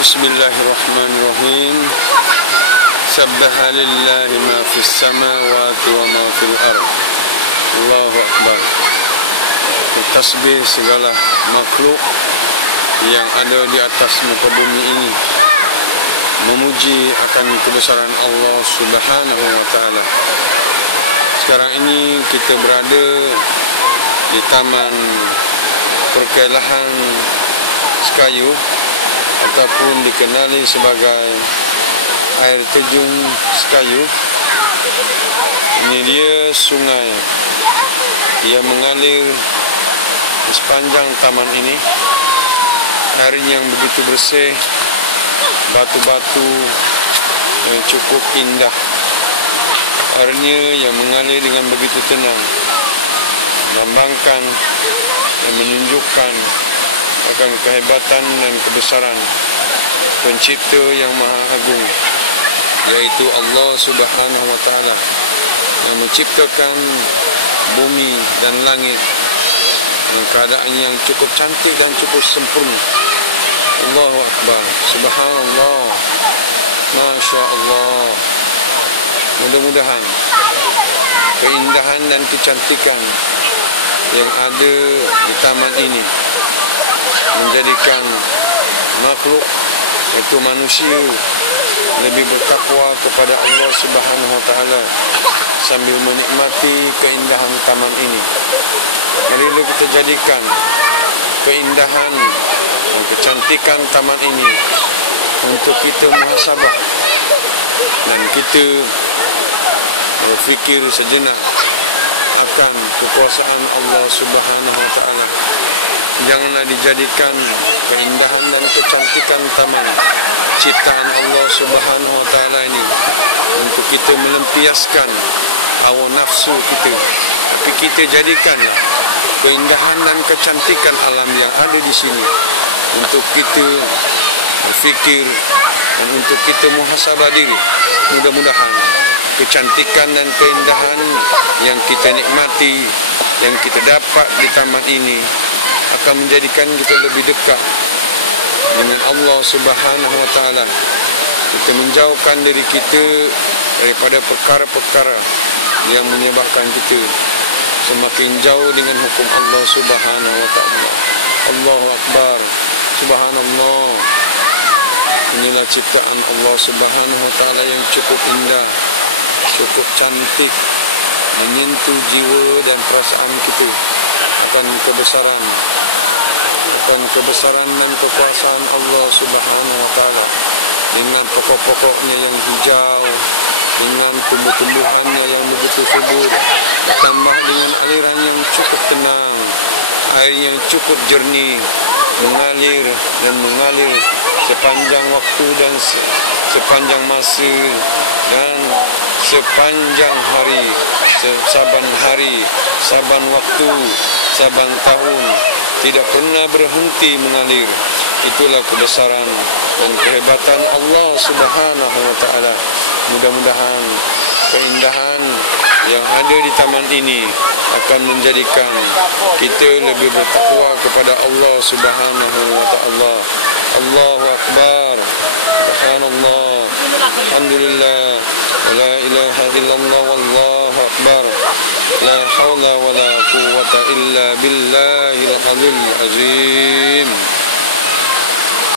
Bismillahirrahmanirrahim. Sabbaha lillahi ma fis samawati wa ma fil ardh. Allahu akbar. Tasbih segala makhluk yang ada di atas muka bumi ini, memuji akan kebesaran Allah Subhanahu wa taala. Sekarang ini kita berada di Taman Perkelahan Sekayu ataupun dikenali sebagai air terjun Sekayu. Ini dia sungai yang mengalir di sepanjang taman ini. Air yang begitu bersih, batu-batu yang cukup indah. Airnya yang mengalir dengan begitu tenang, melambangkan dan menunjukkan akan kehebatan dan kebesaran Pencipta yang Maha Agung, yaitu Allah Subhanahu wa taala, yang menciptakan bumi dan langit dengan keadaan yang cukup cantik dan cukup sempurna. Allahu akbar. Subhanallah. Masya Allah. Mudah-mudahan keindahan dan kecantikan yang ada di taman ini menjadikan makhluk, yaitu manusia, lebih bertakwa kepada Allah Subhanahu wa taala sambil menikmati keindahan taman ini. Marilah kita jadikan keindahan dan kecantikan taman ini untuk kita muhasabah dan kita berfikir sejenak akan kekuasaan Allah Subhanahu wa taala. Janganlah dijadikan keindahan dan kecantikan taman ciptaan Allah Subhanahu wa taala ini untuk kita melampiaskan hawa nafsu kita, tapi kita jadikanlah keindahan dan kecantikan alam yang ada di sini untuk kita berfikir dan untuk kita muhasabah diri. Mudah-mudahan kecantikan dan keindahan yang kita nikmati, yang kita dapat di taman ini akan menjadikan kita lebih dekat dengan Allah Subhanahu wa taala. Kita menjauhkan diri kita daripada perkara-perkara yang menyebabkan kita semakin jauh dengan hukum Allah Subhanahu wa taala. Allahu akbar. Subhanallah. Inilah ciptaan Allah Subhanahu wa taala yang cukup indah, cukup cantik, menyentuh jiwa dan perasaan kita akan kebesaran dan kekuasaan Allah Subhanahu wa taala, dengan pokok-pokoknya yang hijau, dengan tumbuh-tumbuhannya yang begitu subur, ditambah dengan aliran yang cukup tenang, air yang cukup jernih, mengalir sepanjang waktu dan sepanjang masa dan sepanjang hari, saban waktu, saban tahun, tidak pernah berhenti mengalir. Itulah kebesaran dan kehebatan Allah Subhanahu wa taala. Mudah-mudahan keindahan yang ada di taman ini akan menjadikan kita lebih bertakwa kepada Allah Subhanahu wa taala. Allahu akbar. Subhanallah. Alhamdulillah. La ilaha illallah wallahu akbar. La haula wala quwwata illa billahil aliyyil azim.